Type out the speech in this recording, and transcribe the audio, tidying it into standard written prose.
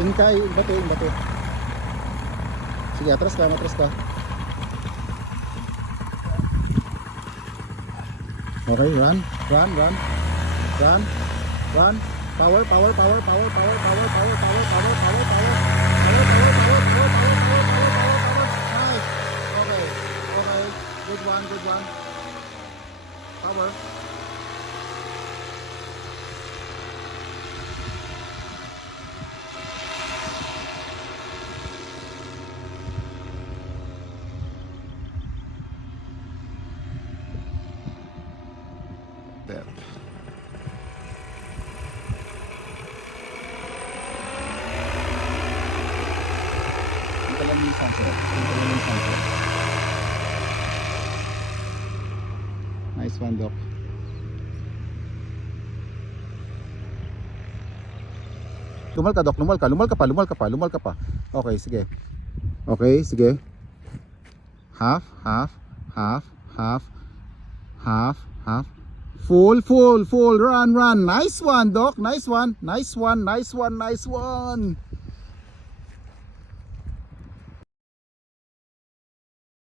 Tingkay, bato, yung bato. Sige, atras ka, atras ka. Okay, run, run, run, run, run. Power, power, power, power, power, power, power, power, power, power, power. Nice. Okay, okay. Good one, good one. Power. There. Nice one, Doc. Lumal ka, Doc. Lumal ka. Lumal ka pa. Lumal ka pa. Lumal ka pa. Okay, sige. Okay, sige. Half, half, half, half, half, half. Full, full, full. Run, run. Nice one, Doc. Nice one. Nice one. Nice one. Nice one.